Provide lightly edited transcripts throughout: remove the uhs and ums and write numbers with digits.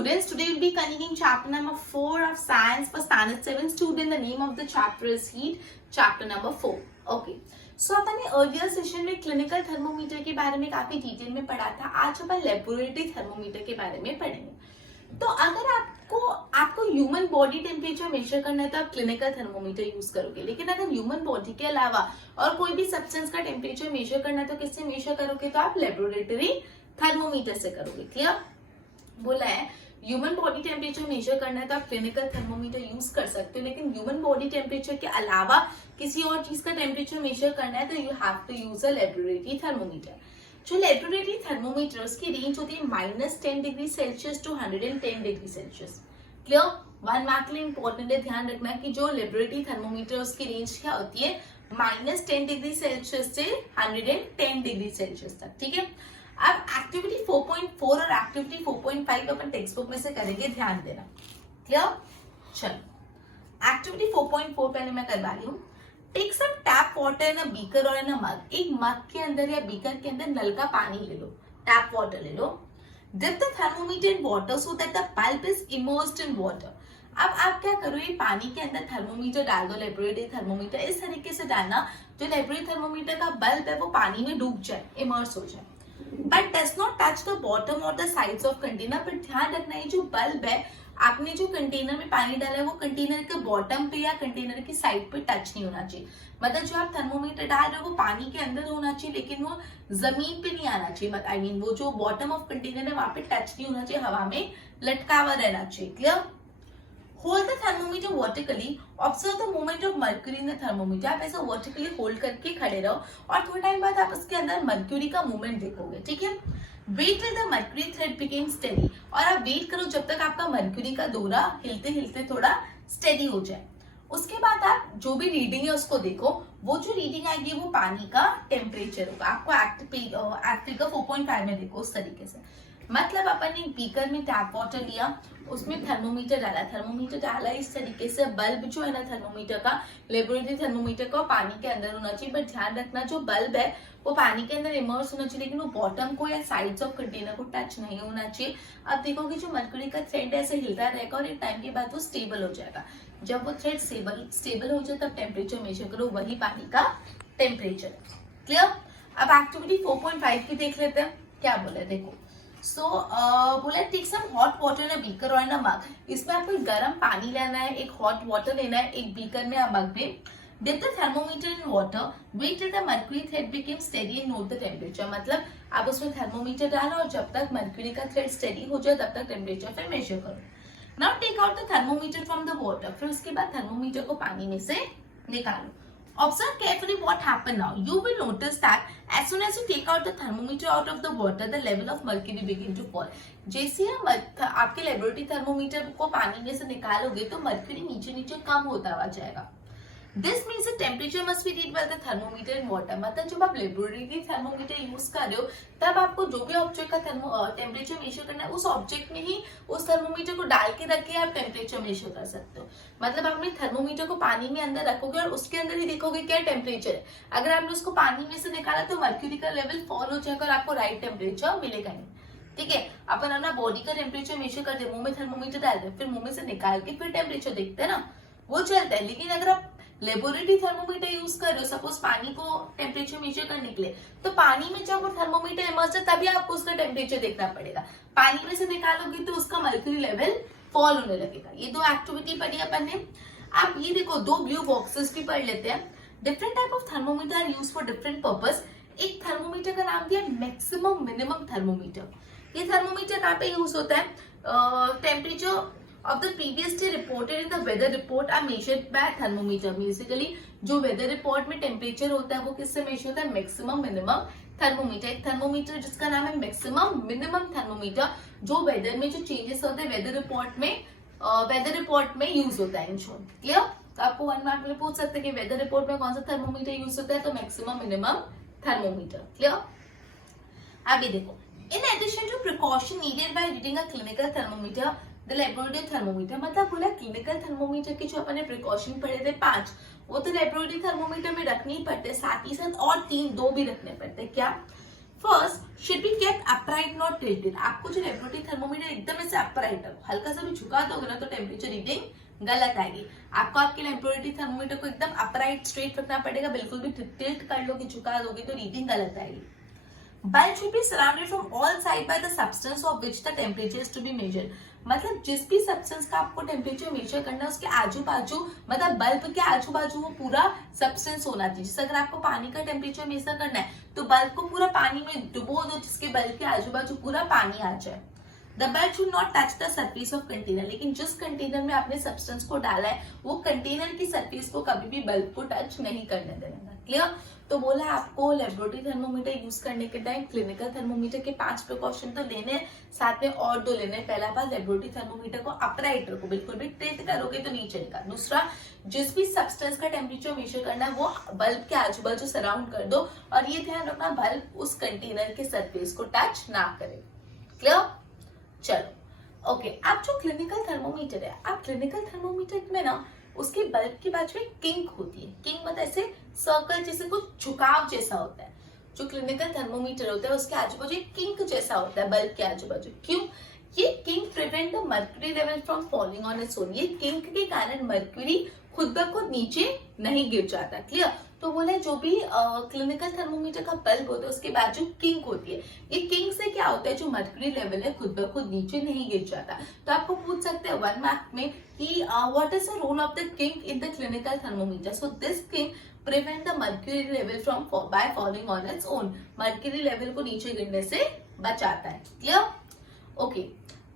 students, today we'll be continuing chapter number 4 of science for standard 7 student. The name of the chapter is heat, chapter number 4. Okay. So अपन ने earlier session में clinical thermometer के बारे में काफी detail में पढ़ा था. आज अपन लेबोरेटरी थर्मोमीटर के बारे में पढ़ेंगे. तो अगर आपको ह्यूमन बॉडी टेम्परेचर मेजर करना है तो आप क्लिनिकल थर्मोमीटर यूज करोगे. लेकिन अगर ह्यूमन बॉडी के अलावा और कोई भी सब्सटेंस का टेम्परेचर मेजर करना है तो किससे मेजर करोगे? तो आप लेबोरेटरी थर्मोमीटर से करोगे. क्लियर? बोला है ह्यूमन बॉडी टेम्परेचर मेजर करना है तो आप क्लिनिकल थर्मोमीटर यूज कर सकते हो. लेकिन ह्यूमन बॉडी टेम्परेचर के अलावा किसी और चीज का टेम्परेचर मेजर करना है तो you have to use a laboratory thermometer. जो लेबोरेटरी थर्मोमीटर्स की रेंज होती है -10 degree Celsius to 110 degree Celsius. Clear? One mark के लिए इंपॉर्टेंट है ध्यान रखना कि जो लेबोरेटरी थर्मोमीटर्स की रेंज क्या होती है -10 डिग्री सेल्सियस से 110 डिग्री सेल्सियस तक. ठीक है. अब एक्टिविटी 4.4 और एक्टिविटी 4.5 अपन टेक्स्ट बुक में से करेंगे, ध्यान देना. क्लियर? चलो एक्टिविटी 4.4 पहले मैं करवा रही हूँ. Take some tap water in a beaker और इन अ मग. एक मग के अंदर या बीकर के अंदर नल का पानी ले लो, टैप वाटर ले लो. Dip the thermometer in water so that the bulb is immersed in water. अब आप क्या करो, ये पानी के अंदर थर्मोमीटर डाल दो, लेबोरेटरी थर्मोमीटर. इस तरीके से डालना जो लेबोरेटरी थर्मोमीटर का बल्ब है वो पानी में डूब जाए, इमर्स हो जाए. But does not touch the bottom or the sides of container. पर ध्यान रखना है जो बल्ब है आपने जो कंटेनर में पानी डाला है वो कंटेनर के बॉटम पे या कंटेनर की साइड पे टच नहीं होना चाहिए. मतलब जो आप थर्मोमीटर डाल रहे हो वो पानी के अंदर होना चाहिए लेकिन वो जमीन पे नहीं आना चाहिए. आई मीन वो जो बॉटम ऑफ कंटेनर है वहां पे टच नहीं होना चाहिए, हवा में लटका हुआ रहना चाहिए. Clear? Hold the thermometer vertically. Observe the movement of mercury in the thermometer. आप ऐसा वर्टिकली होल्ड करके खड़े रहो और थोड़ा टाइम बाद आप उसके अंदर मर्क्यूरी का मूवमेंट देखोगे. ठीक है. Wait till the mercury thread became steady. और आप वेट करो जब तक आपका मर्क्यूरी का दौरा हिलते हिलते थोड़ा स्टेडी हो जाए. उसके बाद आप जो भी रीडिंग है उसको देखो. वो जो रीडिंग आएगी वो पानी का टेम्परेचर होगा. आपको एक्ट फिगर 4.5 में देखो उस तरीके से. मतलब अपन ने बीकर में टैप वाटर लिया, उसमें थर्मोमीटर डाला इस तरीके से. बल्ब जो है ना थर्मोमीटर का, लेबोरेटरी थर्मोमीटर का, पानी के अंदर होना चाहिए. बट ध्यान रखना जो बल्ब है वो पानी के अंदर इमर्स होना चाहिए लेकिन वो बॉटम को या साइड्स ऑफ कंटेनर को टच नहीं होना चाहिए. अब देखो कि जो मर्क्यूरी का थ्रेड ऐसे हिलता रहेगा और एक टाइम के बाद वो स्टेबल हो जाएगा. जब वो थ्रेड स्टेबल हो जाए तब टेम्परेचर मेजर करो, वही पानी का टेम्परेचर. क्लियर? अब एक्टिविटी 4.5 की देख लेते हैं. क्या बोले देखो. बोला take some hot water in a beaker और इन अ मग. इसमें आपको गर्म पानी लेना है, एक हॉट वाटर लेना है एक बीकर में या मग में. Dip the thermometer in water, wait till the mercury thread became steady and note the temperature. मतलब आप उसमें थर्मोमीटर डालो और जब तक मर्क्यूरी का थ्रेड स्टेडी हो जाए तब तक टेम्परेचर फिर मेजर करो. Now take out the thermometer from the water. फिर उसके बाद थर्मोमीटर को पानी में से निकालो. Observe carefully what happened now. You will notice that as soon as you take out the thermometer out of the water, the level of mercury begin to fall. जैसे हम आपके लेबोरेटरी थर्मोमीटर को पानी में से निकालोगे तो मर्क्यूरी नीचे नीचे कम होता हुआ जाएगा. This means the temperature must be read by the thermometer in water. मतलब जब आप लेबोरेटरी थर्मोमीटर यूज कर रहे हो तब आपको जो भी ऑब्जेक्ट का टेम्परेचर मेजर करना है उस ऑब्जेक्ट में ही उस थर्मोमीटर को डाल के रख के आप टेम्परेचर मेजर कर सकते हो. मतलब आप अपने थर्मोमीटर को पानी में अंदर रखोगे और उसके अंदर ही देखोगे क्या टेम्परेचर है. अगर आपने उसको पानी में से निकाला तो मर्क्यूरी का लेवल फॉल हो जाएगा और आपको राइट टेम्परेचर मिलेगा नहीं. ठीक है. अपन अपना बॉडी का टेम्परेचर मेजर करते हैं, मुंह में थर्मोमीटर डालते हैं, फिर मुंह में से निकाल के फिर टेम्परेचर देखते हैं ना, वो चलता है. लेकिन अगर आप लेबोरेटरी थर्मोमीटर यूज कर रहे हो, सपोज पानी को टेम्परेचर मेजर करने के लिए, तो पानी में जब वो थर्मोमीटर इमर्स है तभी आपको उसका टेम्परेचर देखना पड़ेगा. पानी में से निकालोगे तो उसका मर्क्यूरी लेवल फॉल होने लगेगा. ये दो एक्टिविटी पढ़ी अपन ने. आप ये देखो दो ब्लू बॉक्सेस भी पढ़ लेते हैं. Different type of thermometer are use for different purpose. एक थर्मोमीटर का नाम दिया मैक्सिमम मिनिमम थर्मोमीटर. ये थर्मोमीटर कहाँ पे यूज होता है? Temperature of the previous day reported in the weather report are measured by thermometer. Basically जो weather report में टेम्परेचर होता है वो किससे मेजर होता है? Maximum minimum thermometer. एक थर्मोमीटर जिसका नाम है मैक्सिमम मिनिमम थर्मोमीटर जो वेदर में जो चेंजेस होते हैं वेदर रिपोर्ट में यूज होता है. In short. क्लियर? तो आपको 1 मार्क में पूछ सकते हैं कि वेदर रिपोर्ट में कौन सा थर्मोमीटर यूज होता है, तो मैक्सिमम मिनिमम थर्मोमीटर. क्लियर? अभी देखो. In addition to precaution needed by reading a clinical thermometer, the laboratory thermometer. मतलब बोला क्लिनिकल थर्मोमीटर के जो अपन ने प्रिकॉशन पढ़े थे 5, वो तो लेबोरेटरी थर्मोमीटर में रखने ही पड़ते, साथ ही साथ और 2 भी रखने पड़ते. क्या? First should be kept upright not tilted. आपको जो लेबोरेटरी थर्मोमीटर एकदम से अपराइट रखो, हल्का सा भी झुका दोगे ना तो टेम्परेचर रीडिंग गलत आएगी। आपको आपके इम्प्योरिटी थर्मोमीटर को एकदम अपराइट स्ट्रेट रखना पड़ेगा, बिल्कुल भी टिल्ट कर लोगे झुका दोगे तो रीडिंग गलत आएगी। Bulb should be surrounded from all sides by the substance of which the temperature is to be measured. मतलब जिस भी सब्सटेंस का आपको टेम्परेचर मेजर करना है उसके आजू बाजू, मतलब बल्ब के आजू बाजू वो पूरा सब्सटेंस होना चाहिए। जैसे अगर आपको पानी का टेम्परेचर मेजर करना है तो बल्ब को पूरा पानी में डुबो दो जिसके बल्ब के आजू बाजू पूरा पानी आ जाए। The bulb should not touch the surface of container, लेकिन जिस कंटेनर में आपने सब्सटेंस को डाला है वो कंटेनर की सरफेस को कभी भी बल्ब को टच नहीं करने देना। क्लियर? तो बोला आपको लेबोरेटरी थर्मोमीटर यूज करने के टाइम क्लिनिकल थर्मोमीटर के 5 प्रिकॉशन तो लेने, साथ में और 2 लेने। पहला बात, लेबोरेटरी थर्मोमीटर को अपराइट रखो, बिल्कुल भी टिल्ट करोगे तो नीचे चलेगा। दूसरा, जिस भी सब्सटेंस का टेम्परेचर मेजर करना है वो बल्ब के आजू बाजू सराउंड कर दो, और ये ध्यान रखना बल्ब उस कंटेनर के सरफेस को टच ना करे। क्लियर? चलो ओके, अब जो क्लिनिकल थर्मोमीटर है, आप क्लिनिकल थर्मोमीटर में ना उसके बल्ब के बाजू में किंक होती है। किंक मतलब ऐसे सर्कल जैसे कुछ झुकाव जैसा होता है। जो क्लिनिकल थर्मोमीटर होता है उसके आजू बाजू एक किंक जैसा होता है बल्ब के आजू बाजू। क्यों? ये kink prevent the mercury level from falling on its own. ये किंक के कारण मर्क्यूरी खुद ब खुद नीचे नहीं गिर जाता। क्लियर? तो बोले जो भी क्लिनिकल थर्मोमीटर का बल्ब होता है उसके बाजू किंक होती है। ये किंक से क्या होता है, जो मर्क्यूरी लेवल है खुद ब खुद नीचे नहीं गिर जाता। तो आपको पूछ सकते हैं 1 मार्क में कि what is the role of the kink in the clinical thermometer. So this kink prevent the mercury level from by falling on its own. Mercury level को नीचे गिरने से बचाता है। क्लियर? ओके,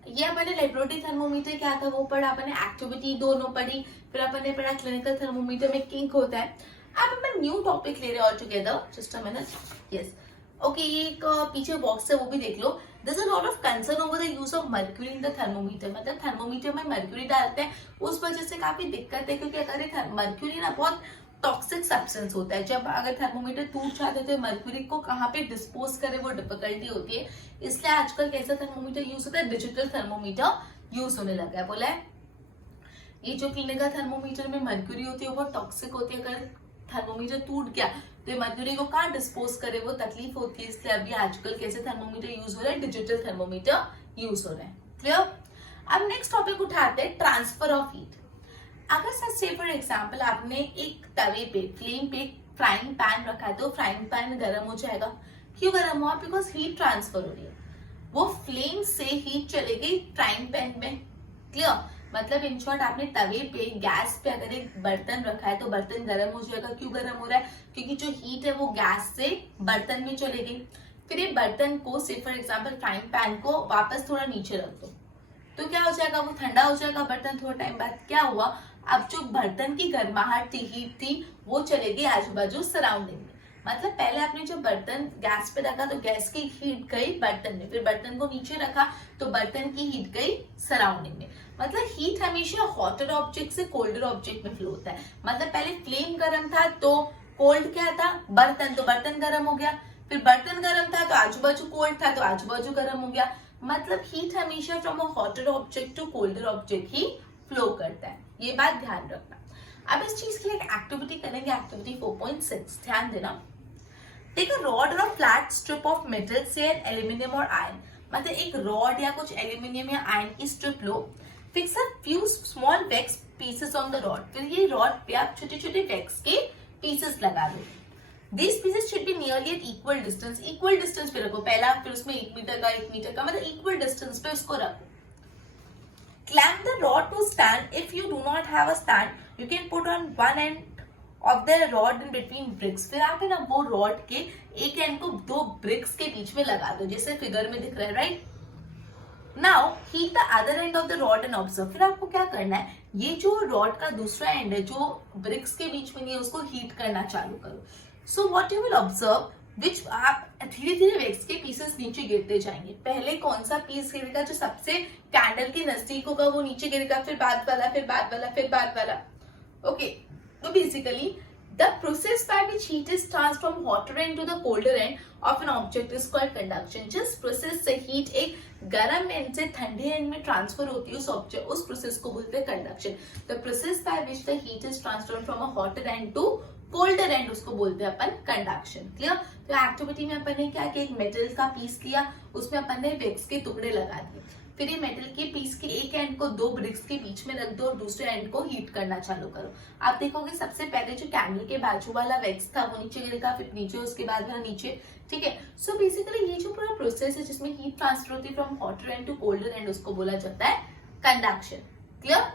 ये अपने लेबोरेटरी थर्मोमीटर क्या था वो पढ़ा, अपने एक्टिविटी दोनों पढ़ी, फिर अपने पढ़ा क्लिनिकल थर्मोमीटर में किंक होता है। अब अपन न्यू टॉपिक ले रहे हैं all together, just a minute. Yes okay, ये एक पीछे बॉक्स है वो भी देख लो। There is a lot of concern over the use of mercury in the thermometer. मतलब थर्मोमीटर में मर्क्यूरी डालते हैं, उस वजह से काफी दिक्कत है, क्योंकि अगर मर्क्यूरी ना बहुत टॉक्सिक सब्सटेंस होता है। जब अगर थर्मोमीटर टूट जाते तो मर्क्यूरी को कहाँ पे डिस्पोज करे वो डिफिकल्टी होती है। इसलिए आजकल कैसा थर्मोमीटर यूज होता है, डिजिटल थर्मोमीटर यूज होने लगा है। बोला है ये जो क्लिनिकल थर्मोमीटर में मर्क्यूरी होती है वो बहुत टॉक्सिक होती है। अगर थर्मोमीटर टूट गया तो मर्क्यूरी को कहाँ डिस्पोज करे वो तकलीफ होती है। इसलिए अभी आजकल कैसे थर्मोमीटर यूज हो रहा है, डिजिटल थर्मोमीटर यूज हो रहा है। क्लियर? अब नेक्स्ट टॉपिक उठाते हैं, ट्रांसफर ऑफ हीट। अगर से फॉर एग्जाम्पल आपने एक तवे पे फ्लेम पे फ्राइंग पैन रखा है तो फ्राइंग पैन गर्म हो जाएगा। क्यों गर्म हुआ? बिकॉज हीट ट्रांसफर हो रही है, वो फ्लेम से हीट चले गई फ्राइंग पैन में। क्लियर? मतलब इन शॉर्ट आपने तवे पे गैस पे अगर एक बर्तन रखा है तो बर्तन गर्म हो जाएगा। क्यों गर्म हो रहा है? क्योंकि जो हीट है वो गैस से बर्तन में चले गई। फिर ये बर्तन को से फॉर एग्जाम्पल फ्राइंग पैन को वापस थोड़ा नीचे रख दो तो क्या हो जाएगा, वो ठंडा हो जाएगा बर्तन। थोड़ा टाइम बाद क्या हुआ, अब जो बर्तन की गर्माहट थी, हीट थी, वो चलेगी आजू बाजू सराउंडिंग में। मतलब पहले आपने जब बर्तन गैस पे रखा तो गैस की हीट गई बर्तन में, फिर बर्तन को नीचे रखा तो बर्तन की हीट गई सराउंडिंग में। मतलब हीट हमेशा हॉटर ऑब्जेक्ट से कोल्डर ऑब्जेक्ट में फ्लो होता है। मतलब पहले फ्लेम गर्म था तो कोल्ड क्या था, बर्तन, तो बर्तन गर्म हो गया। फिर बर्तन गर्म था तो आजू बाजू कोल्ड था तो आजू बाजू गर्म हो गया। मतलब हीट हमेशा from a hotter object to colder object ही फ्लो करता है। ये बात ध्यान रखना। अब इस चीज के लिए एक एक्टिविटी करेंगे, एक्टिविटी 4.6। ध्यान देना। टेक अ रॉड और a flat strip of metal से एल्यूमिनियम और आयरन। मतलब एक रॉड या कुछ एल्यूमिनियम या आयरन की strip low, fix a few small wax pieces on the rod. फिर ये रॉड पे आप छोटे छोटे वैक्स के पीसेस लगा दो। These pieces should be nearly at equal distance. Equal distance पे रखो पहला, फिर उसमें 1 मीटर का 1 मीटर का, मतलब equal distance पे उसको रखो। Clamp the rod to stand. If you do not have a stand, you can put on one end of the rod in between bricks. फिर आप है ना वो रॉड के एक एंड को 2 ब्रिक्स के बीच में लगा दो, जैसे फिगर में दिख रहा है, right? Now heat the other end of the rod and observe. फिर आपको क्या करना है, ये जो रॉड का दूसरा एंड है जो ब्रिक्स के बीच में नहीं है उसको हीट करना चालू करो। So what you will observe, which आप धीरे धीरे वैक्स के पीसेस नीचे गिरते जाएंगे। पहले कौन सा पीस गिरेगा, जो सबसे कैंडल के नजदीक होगा वो नीचे गिरेगा, फिर बाद वाला, फिर बाद वाला, फिर बाद वाला। ओके, तो basically the process by which heat is transform from hotter end to the colder end of an object is called conduction. जिस प्रोसेस से हीट एक गर्म एंड से ठंडे एंड में ट्रांसफर होती है उस प्रोसेस को बोलते हैं conduction. The process by which the heat is transform from a hotter end to colder end उसको बोलते हैं अपन कंडक्शन। क्लियर? तो एक्टिविटी में अपन ने क्या किया, एक मेटल का पीस लिया, उसमें अपन ने वैक्स के टुकड़े लगा दिए। फिर ये मेटल के पीस के एक एंड को दो ब्रिक्स के बीच में रख दो और दूसरे एंड को हीट करना चालू करो। आप देखोगे सबसे पहले जो कैंडल के बाजू वाला वैक्स था वो नीचे गिरेगा, फिर नीचे, उसके बाद वाला नीचे, ठीक है। सो बेसिकली ये जो पूरा प्रोसेस है जिसमें हीट ट्रांसफर होती है from hotter end to colder end, उसको बोला जाता है conduction. Clear?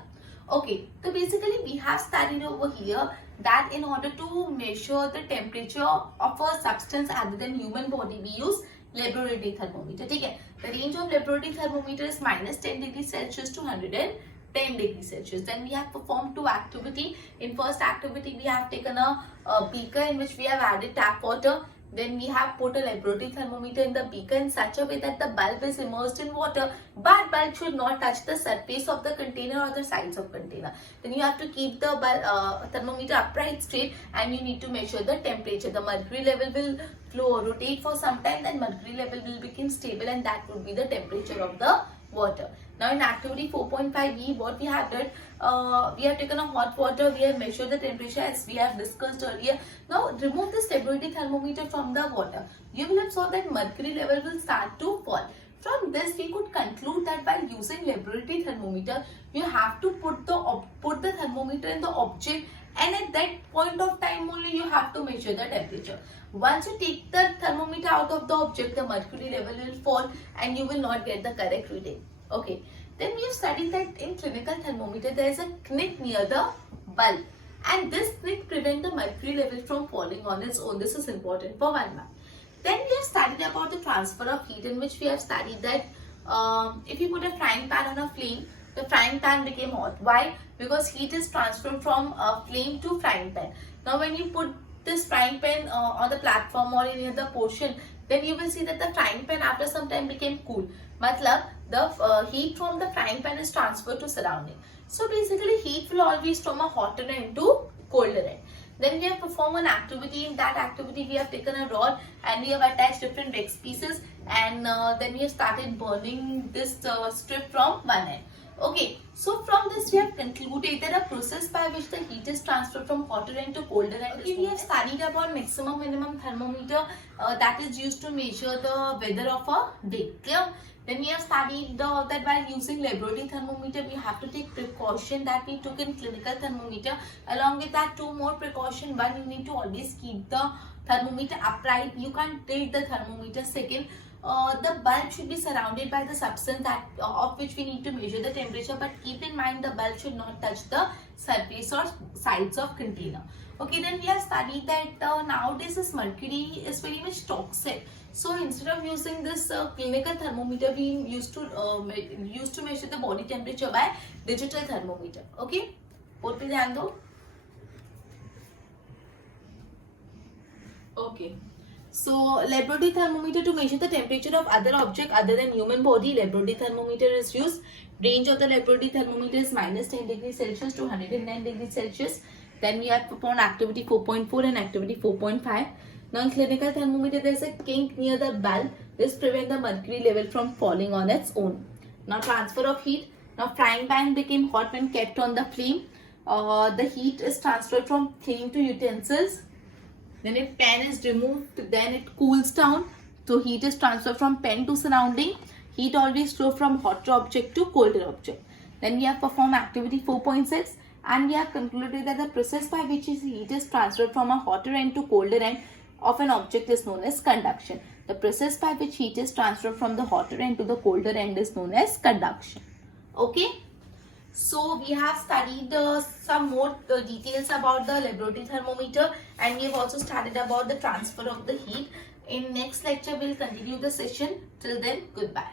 Okay, so basically we have studied over here that in order to measure the temperature of a substance other than human body, we use laboratory thermometer. ठीक है? The range of laboratory thermometer is -10 degrees Celsius to 110 degrees Celsius. Then we have performed two activity. In first activity, we have taken a beaker in which we have added tap water. Then we have put a laboratory thermometer in the beaker in such a way that the bulb is immersed in water, but bulb should not touch the surface of the container or the sides of container. Then you have to keep the thermometer upright straight and you need to measure the temperature. The mercury level will flow or rotate for some time, then mercury level will become stable and that would be the temperature of the water. Now in activity 4.5b, what we have done, we have taken a hot water, we have measured the temperature as we have discussed earlier. Now remove this laboratory thermometer from the water. You will have saw that mercury level will start to fall. From this we could conclude that while using laboratory thermometer, you have to put the thermometer in the object, and at that point of time only you have to measure the temperature. Once you take the thermometer out of the object, the mercury level will fall and you will not get the correct reading. Okay. Then we have studied that in clinical thermometer there is a knick near the bulb, and this knick prevents the mercury level from falling on its own. This is important for 1 mark. Then we have studied about the transfer of heat, in which we have studied that if you put a frying pan on a flame, the frying pan became hot. Why? Because heat is transferred from flame to frying pan. Now when you put this frying pan on the platform or in the portion, then you will see that the frying pan after some time became cool. Matlab, the heat from the frying pan is transferred to surrounding. So basically heat will always from a hotter end to colder end. Then we have performed an activity. In that activity we have taken a rod and we have attached different wax pieces, and then we have started burning this strip from one end. Okay, so from this we have concluded that a process by which the heat is transferred from hotter end to colder end. Okay, we have studied about maximum minimum thermometer that is used to measure the weather of a day. Clear? Then we have studied that while using laboratory thermometer, we have to take precaution that we took in clinical thermometer. Along with that, two more precaution. One, you need to always keep the thermometer upright. You can't tilt the thermometer. Second, the bulb should be surrounded by the substance that of which we need to measure the temperature. But keep in mind, the bulb should not touch the surface or sides of container. Okay, then we have studied that nowadays this mercury is very much toxic. So instead of using this clinical thermometer, we used to measure the body temperature by digital thermometer. Okay, board पे ध्यान दो. Okay. So laboratory thermometer to measure the temperature of other object other than human body. Laboratory thermometer is used. Range of the laboratory thermometer is -10 degrees Celsius to 109 degrees Celsius. Then we have performed activity 4.4 and activity 4.5. Now in clinical thermometer there is a kink near the bulb. This prevents the mercury level from falling on its own. Now transfer of heat. Now frying pan became hot when kept on the flame. The heat is transferred from flame to utensils. Then if pan is removed, then it cools down. So heat is transferred from pan to surrounding. Heat always flow from hotter object to colder object. Then we have performed activity 4.6 and we have concluded that the process by which heat is transferred from a hotter end to colder end of an object is known as conduction. The process by which heat is transferred from the hotter end to the colder end is known as conduction. Okay. So we have studied some more details about the laboratory thermometer, and we have also studied about the transfer of the heat. In next lecture, we'll continue the session. Till then, goodbye.